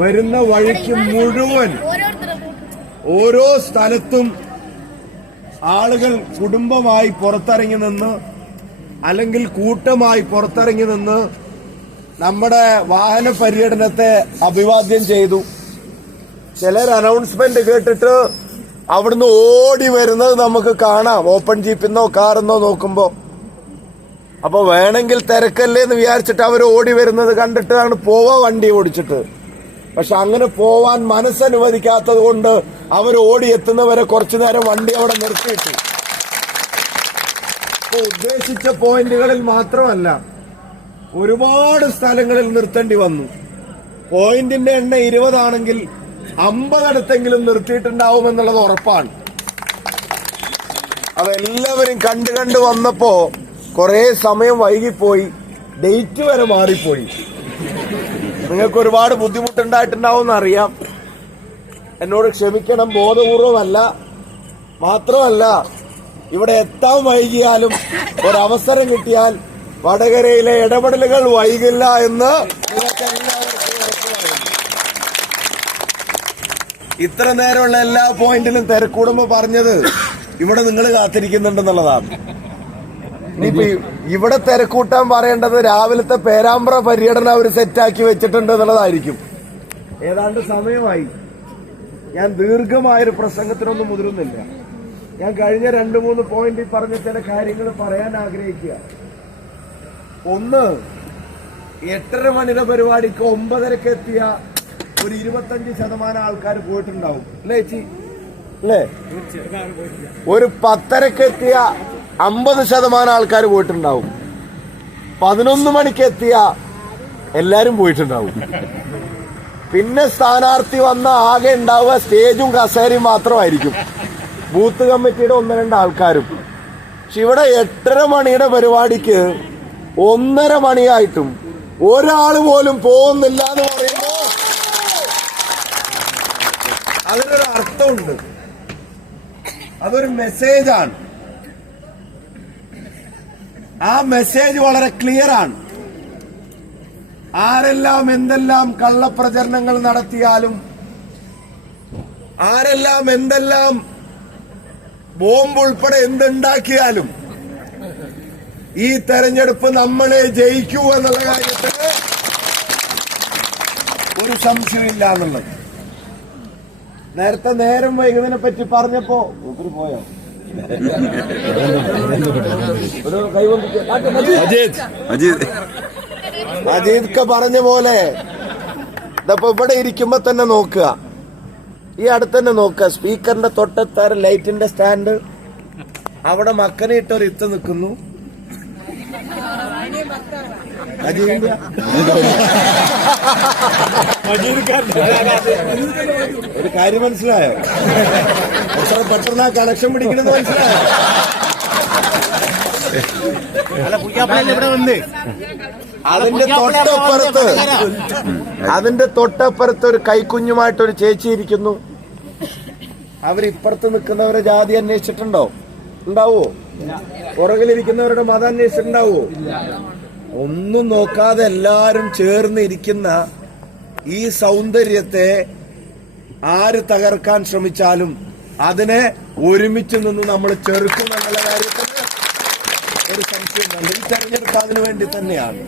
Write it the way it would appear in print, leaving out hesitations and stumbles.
വരുന്ന വഴിക്ക് മുഴുവൻ ഓരോ സ്ഥലത്തും ആളുകൾ കുടുംബമായി പുറത്തിറങ്ങി നിന്ന് അല്ലെങ്കിൽ കൂട്ടമായി പുറത്തിറങ്ങി നിന്ന് നമ്മുടെ വാഹന പര്യടനത്തെ അഭിവാദ്യം ചെയ്തു. ചിലർ അനൗൺസ്മെന്റ് കേട്ടിട്ട് അവിടുന്ന് ഓടി വരുന്നത് നമുക്ക് കാണാം, ഓപ്പൺ ജീപ്പിന്നോ കാറിന്നോ നോക്കുമ്പോ. അപ്പൊ വേണമെങ്കിൽ തിരക്കല്ലേ എന്ന് വിചാരിച്ചിട്ട് അവർ ഓടി വരുന്നത് കണ്ടിട്ടാണ് പോവാ വണ്ടി ഓടിച്ചിട്ട്. പക്ഷെ അങ്ങനെ പോവാൻ മനസ്സനുവദിക്കാത്തത് കൊണ്ട് അവർ ഓടിയെത്തുന്നവരെ കുറച്ചു നേരം വണ്ടി അവിടെ നിർത്തിയിട്ടു. ഉദ്ദേശിച്ച പോയിന്റുകളിൽ മാത്രമല്ല, ഒരുപാട് സ്ഥലങ്ങളിൽ നിർത്തേണ്ടി വന്നു. പോയിന്റിന്റെ എണ്ണം 20 ആണെങ്കിൽ 50 നിർത്തിയിട്ടുണ്ടാവുമെന്നുള്ളത് ഉറപ്പാണ്. അതെല്ലാവരും കണ്ടു വന്നപ്പോ കുറെ സമയം വൈകിപ്പോയി, ഡേറ്റ് വരെ മാറിപ്പോയി. നിങ്ങൾക്ക് ഒരുപാട് ബുദ്ധിമുട്ടുണ്ടായിട്ടുണ്ടാവും അറിയാം. എന്നോട് ക്ഷമിക്കണം, ബോധപൂർവമല്ല. മാത്രമല്ല, ഇവിടെ എത്താൻ വൈകിയാലും ഒരവസരം കിട്ടിയാൽ വടകരയിലെ ഇടപെടലുകൾ വൈകില്ല എന്ന് നിങ്ങൾക്ക് എല്ലാവർക്കും ഉറപ്പുണ്ട്. ഇത്ര നേരമുള്ള എല്ലാ പോയിന്റിലും തിരക്കൂടുമ്പോ പറഞ്ഞത് ഇവിടെ നിങ്ങൾ കാത്തിരിക്കുന്നുണ്ടെന്നുള്ളതാണ്. ഇനിയിപ്പോ ഇവിടെ തിരക്കൂട്ടാൻ പറയേണ്ടത് രാവിലത്തെ പേരാമ്പ്ര പര്യടനം അവർ സെറ്റാക്കി വെച്ചിട്ടുണ്ട് എന്നുള്ളതായിരിക്കും. ഏതാണ്ട് സമയമായി. ഞാൻ ദീർഘമായൊരു പ്രസംഗത്തിനൊന്നും മുതിരുന്നില്ല. ഞാൻ കഴിഞ്ഞ 2-3 പോയിന്റിൽ പറഞ്ഞ ചില കാര്യങ്ങൾ പറയാൻ ആഗ്രഹിക്കുക. ഒന്ന്, 8:30 മണിയുടെ പരിപാടിക്ക് 9:30 എത്തിയ ഒരു 25% ആൾക്കാർ പോയിട്ടുണ്ടാവും, അല്ലേ ചേച്ചി? അല്ലേ? ഒരു 10:30 എത്തിയ 50% ആൾക്കാർ പോയിട്ടുണ്ടാവും. 11 മണിക്ക് എത്തിയ എല്ലാരും പോയിട്ടുണ്ടാവും. പിന്നെ സ്ഥാനാർത്ഥി വന്ന ആകെ ഉണ്ടാവുക സ്റ്റേജും കസേരയും മാത്രമായിരിക്കും, ബൂത്ത് കമ്മിറ്റിയുടെ 1-2 ആൾക്കാരും. പക്ഷെ ഇവിടെ 8:30 മണിയുടെ പരിപാടിക്ക് 1:30 മണിയായിട്ടും ഒരാൾ പോലും പോകുന്നില്ല എന്ന് പറയുമ്പോ അതിനൊരു അർത്ഥമുണ്ട്, അതൊരു മെസ്സേജാണ്. ആ മെസ്സേജ് വളരെ ക്ലിയർ ആണ്. ആരെല്ലാം എന്തെല്ലാം കള്ളപ്രചരണങ്ങൾ നടത്തിയാലും, ആരെല്ലാം എന്തെല്ലാം ബോംബ് ഉൾപ്പെടെ എന്തുണ്ടാക്കിയാലും ഈ തെരഞ്ഞെടുപ്പ് നമ്മളെ ജയിക്കൂ എന്നുള്ള കാര്യത്തിൽ ഒരു സംശയമില്ല എന്നുള്ളത്. നേരത്തെ നേരം വൈകുന്നതിനെ പറ്റി പറഞ്ഞപ്പോ പോയോ ഒരു അജീദ് പറഞ്ഞ പോലെ ഇതപ്പോ ഇവിടെ ഇരിക്കുമ്പോ തന്നെ നോക്കുക, ഈ അടുത്ത് തന്നെ നോക്കുക. സ്പീക്കറിന്റെ തൊട്ടത്താറ് ലൈറ്റിന്റെ സ്റ്റാൻഡ്, അവിടെ മക്കനിട്ടൊരു ഇത്ത് നിൽക്കുന്നു. ഒരു കാര്യം മനസ്സിലായോ? എത്ര പെട്ടെന്ന് ആ കണക്ഷൻ പിടിക്കണമെന്ന് മനസ്സിലായോ? അതിന്റെ തൊട്ടപ്പുറത്ത് ഒരു കൈക്കുഞ്ഞുമായിട്ടൊരു ചേച്ചി ഇരിക്കുന്നു. അവരിപ്പുറത്ത് നിൽക്കുന്നവരെ ജാതി അന്വേഷിച്ചിട്ടുണ്ടോ? ഉണ്ടാവോ? പുറകിലിരിക്കുന്നവരുടെ മതം അന്വേഷിച്ചിട്ടുണ്ടാവോ? ഒന്നും നോക്കാതെ എല്ലാരും ചേർന്ന് ഇരിക്കുന്ന ഈ സൗന്ദര്യത്തെ ആര് തകർക്കാൻ ശ്രമിച്ചാലും അതിനെ ഒരുമിച്ച് നിന്ന് നമ്മൾ ചെറുക്കും എന്നുള്ള കാര്യത്തിൽ ഒരു സംശയം. ഈ തെരഞ്ഞെടുപ്പ് അതിനു വേണ്ടി തന്നെയാണ്.